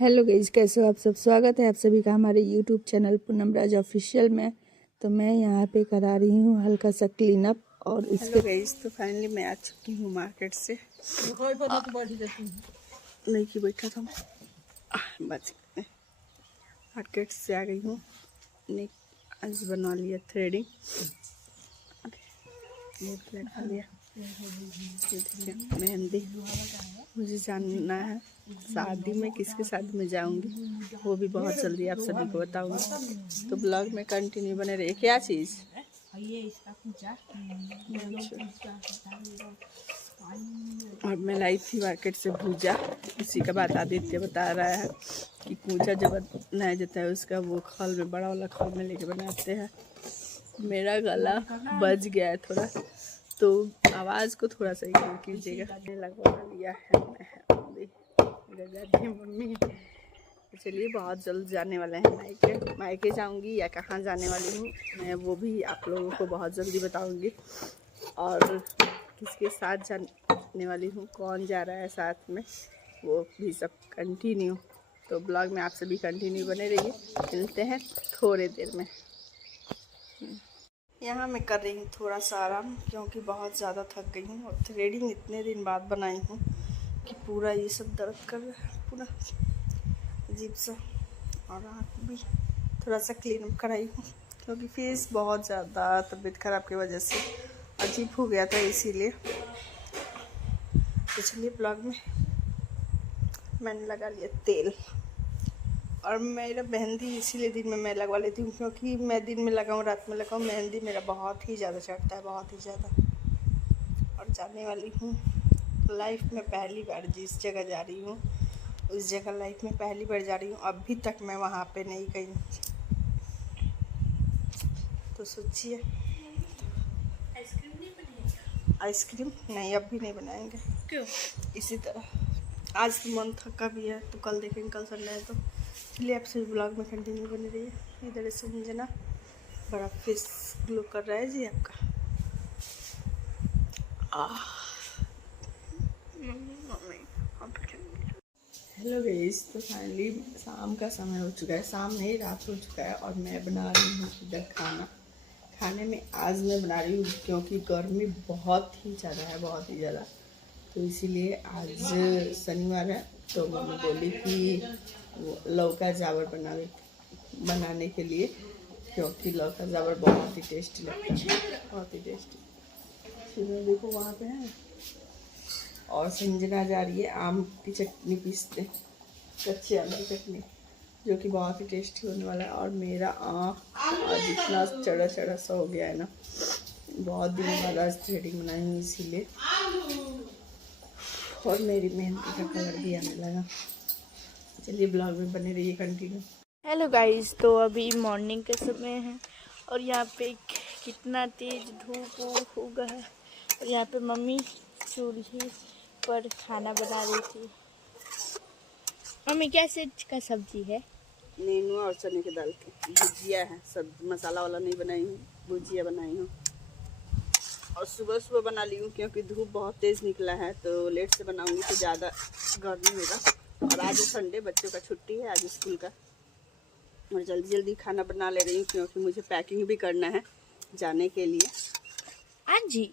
Hello guys, कैसे हो आप सब। स्वागत है आप सभी का हमारे यूट्यूब चैनल पूनम राज ऑफिशियल में। तो मैं यहाँ पे करा रही हूँ हल्का सा क्लीन अप। और इसके गाइस तो फाइनली मैं आ चुकी हूँ मार्केट से। नहीं कि बैठा था बच मार्केट से आ गई हूँ। आज बनवा लिया थ्रेडिंग, लगा लिया। मेहंदी मुझे जानना है, शादी में किसके शादी में जाऊंगी वो भी बहुत जल्दी आप सभी को बताऊंगी। तो ब्लॉग में कंटिन्यू बने रहिए। क्या चीज़ और मैं लाई थी मार्केट से भूजा। इसी का बात आदित्य बता रहा है कि पूजा जो बनाया जाता है उसका वो खल में, बड़ा वाला खल में लेके बनाते हैं। मेरा गला बज गया है थोड़ा, तो आवाज़ को थोड़ा सा इग्नोर कीजिएगा। लगवा लिया है मम्मी। चलिए बहुत जल्द जाने वाले हैं मायके जाऊंगी या कहाँ जाने वाली हूँ मैं वो भी आप लोगों को बहुत जल्दी बताऊंगी। और किसके साथ जाने वाली हूँ, कौन जा रहा है साथ में, वो भी सब कंटिन्यू। तो ब्लॉग में आप सभी कंटिन्यू बने रहिए। मिलते हैं थोड़े देर में। यहाँ मैं कर रही हूँ थोड़ा सा आराम, क्योंकि बहुत ज़्यादा थक गई हूँ और थ्रेडिंग इतने दिन बाद बनाई हूँ कि पूरा ये सब दर्द कर रहा है, पूरा अजीब सा। और आँख भी थोड़ा सा क्लीन अप कराई हूँ, क्योंकि फेस बहुत ज़्यादा तबीयत ख़राब की वजह से अजीब हो गया था, इसीलिए। तो चलिए ब्लॉग में मैंने लगा लिया तेल। और मेरा मेहंदी इसीलिए दिन में मैं लगवा लेती हूँ, क्योंकि मैं दिन में लगाऊँ रात में लगाऊँ, मेहंदी मेरा बहुत ही ज़्यादा चढ़ता है, बहुत ही ज़्यादा। और जाने वाली हूँ लाइफ में पहली बार जिस जगह जा रही हूँ, उस जगह लाइफ में पहली बार जा रही हूँ। अभी तक मैं वहाँ पे नहीं गई। तो सोचिए आइसक्रीम नहीं बनेगा। आइसक्रीम नहीं, अब भी नहीं बनाएंगे। क्यों? इसी तरह आज तो मन थका भी है, तो कल देखेंगे, कल संडे है। तो चलिए आप सभी ब्लॉग में कंटिन्यू बने रहिए। इधर से संजना बड़ा फेस ग्लो कर रहा है जी आपका। हेलो गाइस, तो फाइनली शाम का समय हो चुका है, शाम नहीं रात हो चुका है। और मैं बना रही हूँ इधर खाने में आज मैं बना रही हूँ, क्योंकि गर्मी बहुत ही ज़्यादा है, बहुत ही ज़्यादा। तो इसीलिए आज शनिवार है, तो मम्मी बोली कि लौका जावर बनाने के लिए, क्योंकि लौका जावर बहुत ही टेस्टी लगता है, बहुत ही टेस्टी। देखो वहाँ पे है। और संजना जा रही है आम की चटनी पीसते, कच्चे आम की चटनी, जो कि बहुत ही टेस्टी होने वाला है। और मेरा आँख आज इतना चढ़ा चढ़ा सा हो गया है ना, बहुत दिनों बाद आज थ्रेडिंग बनाई हूँ इसीलिए। और मेरी मेहंदी का कलर भी आने लगा। चलिए ब्लॉग में बने रहिए कंटिन्यू। हेलो गाइस, तो अभी मॉर्निंग के समय है और यहाँ पे कितना तेज धूप उगा है। और यहाँ पे मम्मी चूल्हे पर खाना बना रही थी। मम्मी कैसे का सब्जी है? नेनुआ और चने की दाल की भुजिया है, सब मसाला वाला नहीं बनाई हूँ, भुजिया बनाई हूँ। और सुबह सुबह बना ली हूँ, क्योंकि धूप बहुत तेज़ निकला है, तो लेट से बनाऊँगी तो ज़्यादा गर्मी होगा। और आज संडे, बच्चों का छुट्टी है आज स्कूल का। और जल्दी जल्दी खाना बना ले रही हूँ, क्योंकि मुझे पैकिंग भी करना है जाने के लिए। हाँ जी,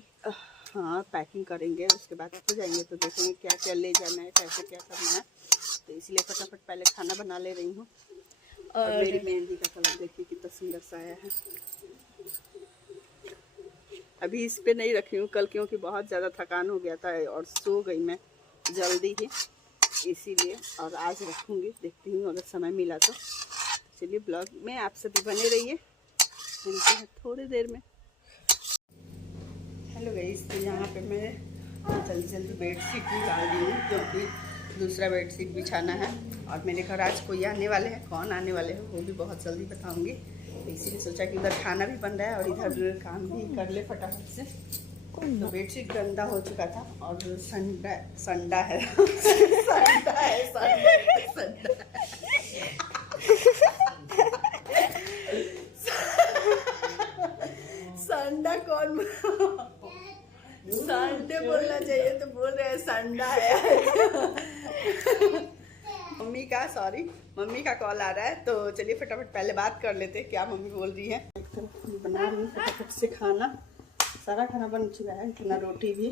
हाँ पैकिंग करेंगे, उसके बाद हो जाएंगे तो देखेंगे क्या क्या ले जाना है, कैसे क्या करना है। तो इसलिए फटाफट पहले खाना बना ले रही हूँ। और मेरी मेहंदी का कलर देखिए कितना सुंदर सा आया है। अभी इस पे नहीं रखी हूँ कल, क्योंकि बहुत ज़्यादा थकान हो गया था और सो गई मैं जल्दी ही, इसीलिए। और आज रखूँगी, देखती हूँ अगर समय मिला तो। चलिए ब्लॉग में आप सभी बने रहिए, मिलते हैं थोड़ी देर में। हेलो गाइस, तो यहाँ पे मैं जल्दी जल्दी बेडशीट भी डाल दी हूँ, क्योंकि दूसरा बेडशीट बिछाना है। और मेरे घर आज कोई आने वाले हैं, कौन आने वाले हैं वो भी बहुत जल्दी बताऊँगी। तो इसीलिए सोचा कि उधर खाना भी बन रहा है और इधर काम भी कर ले फटाफट से। तो बेडशीट गंदा हो चुका था और संडा है संडा है संडा कौन संडे बोलना चाहिए, तो बोल रहे हैं संडा है। मम्मी का सॉरी, मम्मी का कॉल आ रहा है। तो चलिए फटाफट पहले बात कर लेते हैं क्या मम्मी बोल रही है। एक तरफ बना रही हूँ फटाफट से खाना, सारा खाना बन चुका है, इतना रोटी भी।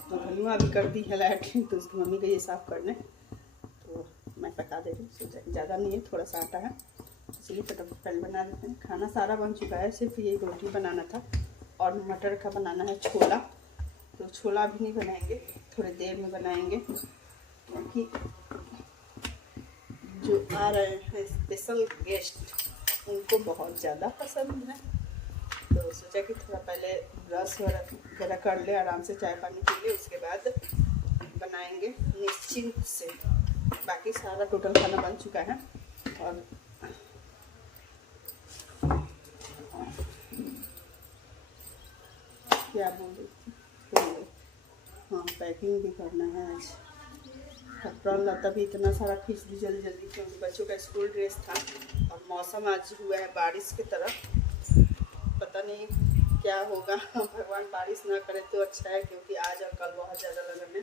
तो हलवा भी कर दी है लैट्रिन, तो उसकी मम्मी गई है साफ़ करने, तो मैं पका दे रही हूँ। सोचा ज़्यादा नहीं है, थोड़ा सा आटा है, इसलिए फटाफट पहले बना देते हैं। खाना सारा बन चुका है, सिर्फ ये रोटी बनाना था और मटर का बनाना है छोला। तो छोला भी नहीं बनाएंगे, थोड़ी देर में बनाएंगे, क्योंकि जो आ रहे हैं स्पेशल गेस्ट उनको बहुत ज़्यादा पसंद है। तो सोचा कि थोड़ा पहले ब्रश वगैरह कर ले, आराम से चाय पानी पी ले, उसके बाद बनाएंगे निश्चिंत से। बाकी सारा टोटल खाना बन चुका है। और क्या बोल रही थी, तो हाँ पैकिंग भी करना है आज। कपड़ा लता भी इतना सारा खींच दी जल्दी जल्दी, क्योंकि बच्चों का स्कूल ड्रेस था। और मौसम आज हुआ है बारिश की तरफ, पता नहीं क्या होगा। भगवान बारिश ना करे तो अच्छा है, क्योंकि आज और कल बहुत ज़्यादा लगन है।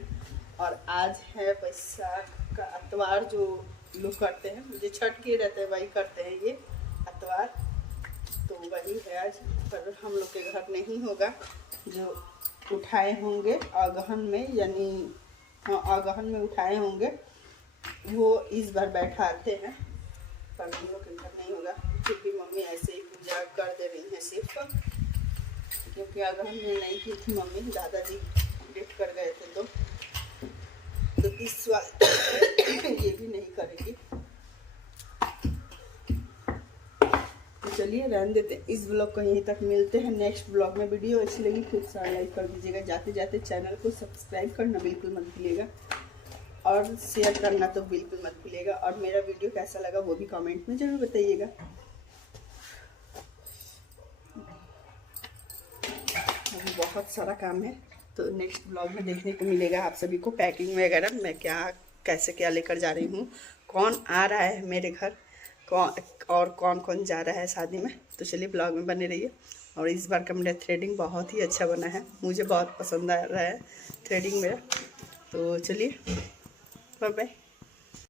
और आज है बैसाख का अतवार, जो लोग करते हैं, मुझे छठ के रहते हैं वही करते हैं ये अतवार, तो वही है आज। पर हम लोग के घर नहीं होगा, जो उठाए होंगे अगहन में, यानी हाँ अगहन में उठाए होंगे वो इस बार बैठाते हैं, पर हम लोग के घर नहीं होगा। क्योंकि मम्मी ऐसे ही पूजा कर दे रही हैं सिर्फ, क्योंकि अगहन में नहीं की थी मम्मी, दादाजी डेट कर गए थे, तो इस बार ये भी नहीं करेगी। चलिए रहने देते हैं इस ब्लॉग को यहीं तक, मिलते हैं नेक्स्ट ब्लॉग में। वीडियो अच्छी लगी खूब सारा लाइक कर दीजिएगा, जाते जाते चैनल को सब्सक्राइब करना बिल्कुल मत भूलिएगा, और शेयर करना तो बिल्कुल मत भूलिएगा। और मेरा वीडियो कैसा लगा वो भी कमेंट में ज़रूर बताइएगा। बहुत सारा काम है, तो नेक्स्ट ब्लॉग में देखने को मिलेगा आप सभी को पैकिंग वगैरह, मैं क्या कैसे क्या लेकर जा रही हूँ, कौन आ रहा है मेरे घर, कौन कौन जा रहा है शादी में। तो चलिए ब्लॉग में बने रहिए। और इस बार का मेरा थ्रेडिंग बहुत ही अच्छा बना है, मुझे बहुत पसंद आ रहा है थ्रेडिंग मेरा। तो चलिए बाय बाय।